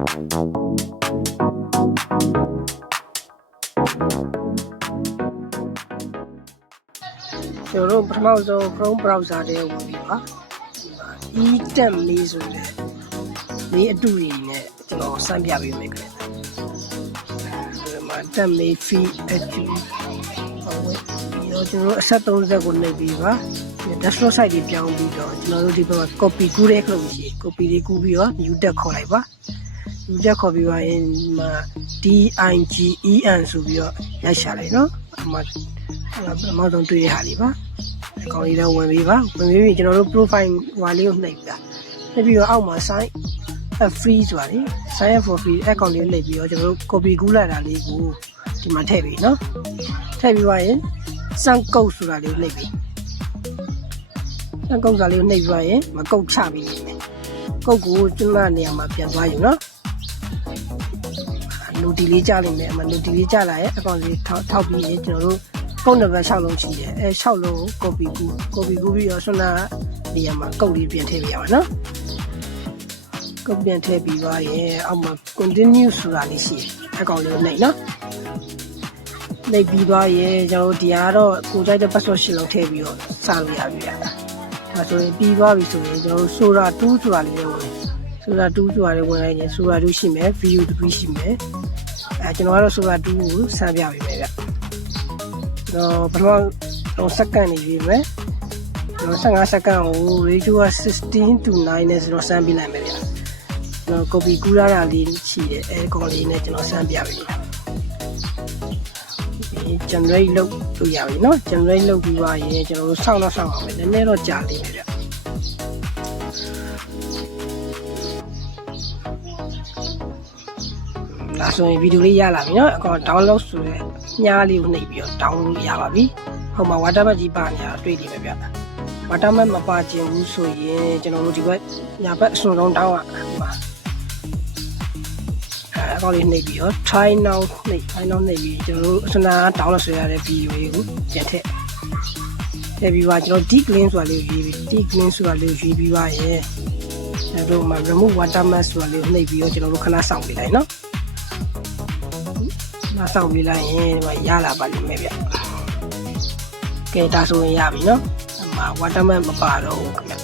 ကျွန်တော်တို့ပထမဆုံး Chrome browser ထဲဝင်ပြီးပါe-temp လေးဆိုတဲ့လေးအတူတွေနဲ့ကျွန်တော်စမ်းပြပေးမယ်ခင်ဗျာဒီမှာ temp လေး feed အတူဟုတ်ဝင်ပြီးတော့ကျွန်တော်တို့အဆက်30ကိုနှိပ်ပြီးပါ desktop site တွေပြောင်းပြီးတော့ကျွန်တော်တို့ဒီဘက်မှာ copy ကူးတဲ့ခလို့ရှိရင် copy လေးကူးပြီးတော့ new tab ခေါ်လိုက်ပါ new tab ခေါ်ပြီးတော့မှာ DIGEN ဆိုပြီးတော့ရိုက်ရှာလိုက်နော်အမှမောက်တော့တွေ့ရဟာလေးပါအကောင့်လေးတော့ဝင်ပြီးပါဝင်ပြီးပြီကျွန်တော်တို့ profile ဟွာလေးကိုနှိပ်တာနှိပ်ပြီးတော့အောက်မှာ sign up free ဆိုတာလေ sign up for free အကောင့်လေးနှိပ်ပြီးတော့ကျွန်တော်တို့ copy ကူးလိုက်တာလေးကိုဒီမှာထည့်ပြီနော်ထည့်ပြီးသွားရင် send code ဆိုတာလေးကိုနှိပ်ပြီsend code ဆိုတာလေးကိုနှိပ်ပြီးသွားရင်မကုတ်ချပြီးနေတယ်ကုတ်ကိုကျွန်တော်နေရာမှာပြန်သွားယူနော်noti လေးကြားလိမ့်မယ်အမ noti လေးကြားလာရဲ့အကောင့်လေးထောက်ပြီးရင်ကျွန်တော်တို့ကုတ်နံပါတ်6လုံးရှိတယ်အဲ6လုံးကို copy ကူးပြီးတော့ဆွမ်းနာနေရာမှာကုတ်လေးပြန်ထည့်ပြရပါနော်ကုတ်ပြန်ထည့်ပြီးသွားရင်အောက်မှာ continue ဆိုတာလေးရှိတယ်အကောင့်လေးကိုနှိပ်နော်နှိပ်ပြီးသွားရင်ကျွန်တော်တို့ဒီကတော့ကိုကြိုက်တဲ့ password 8လုံးထည့်ပြီးတော့စလို့ရပြီဒါဆိုရင်ပြီးသွားပြီဆိုရင်ကျွန်တော်တို့ Sora 2ဆိုတာလေးလည်းဝင် Sora 2ဆိုတာလေးဝင်လိုက်ရင် Sora 2ရှိမယ် view 2ရှိမယ်ကျွန်တော်ကတော့ Sora 2ကိုစမ်းပြပေးမယ်ဗျတော့ပထမတော့စက္ကန့်နေပြီမယ်တော့15စက္ကန့်ကို ratio က16 to 9နဲ့ဆိုတော့စမ်းပြလိုက်မယ်ဗျတော့ copy ကူးလာတာလေးရှိတယ်အဲကောင်လေးနဲ့ကျွန်တော်စမ်းပြပေးမယ်generate လုပ်လို့ရပြီเนาะ generate လုပ်ပြီးသွားရင်ကျွန်တော်တို့စောင့်အောင်မယ်နည်းနည်းတော့ကြာသေးတယ်ဗျဒါဆိုရင်ဗီဒီယိုလေးရလာပြီเนาะအကောင် download ဆိုတဲ့ညားလေးကိုနှိပ်ပြီးတော့ download လို့ရပါပြီဟိုမှာ watermark ကြီးပါနေတာတွေ့နေမယ်ဗျ watermark မပါခြင်းဘူးဆိုရင်ကျွန်တော်တို့ဒီဘက်ညာဘက်အစွန်ဆုံးတောင်းอ่ะဒီမှာအကောင်လေးနှိပ်ပြီးတော့ try now နှိပ်ပြီးကျွန်တော်တို့အစနာ download ဆွဲရတဲ့ဗီဒီယိုလေးကိုပြန်ထည့်ပြီးပါကျွန်တော် deep link ဆိုတာလေးကိုရေးပြီး deep link ဆိုတာလေးကိုရေးပြီးပါရဲ့ကျွန်တော်တို့မှာ remove watermark ဆိုတာလေးကိုနှိပ်ပြီးတော့ကျွန်တော်တို့ခဏစောင့်ပေးလိုက်နော်စောင့်ပေးလိုက်ရင်ဒီမှာရလာပါလိမ့်မယ်ဗျကဲဒါဆိုရင်ရပြီနော်အမ watermark မပါတော့ဘူးခင်ဗျ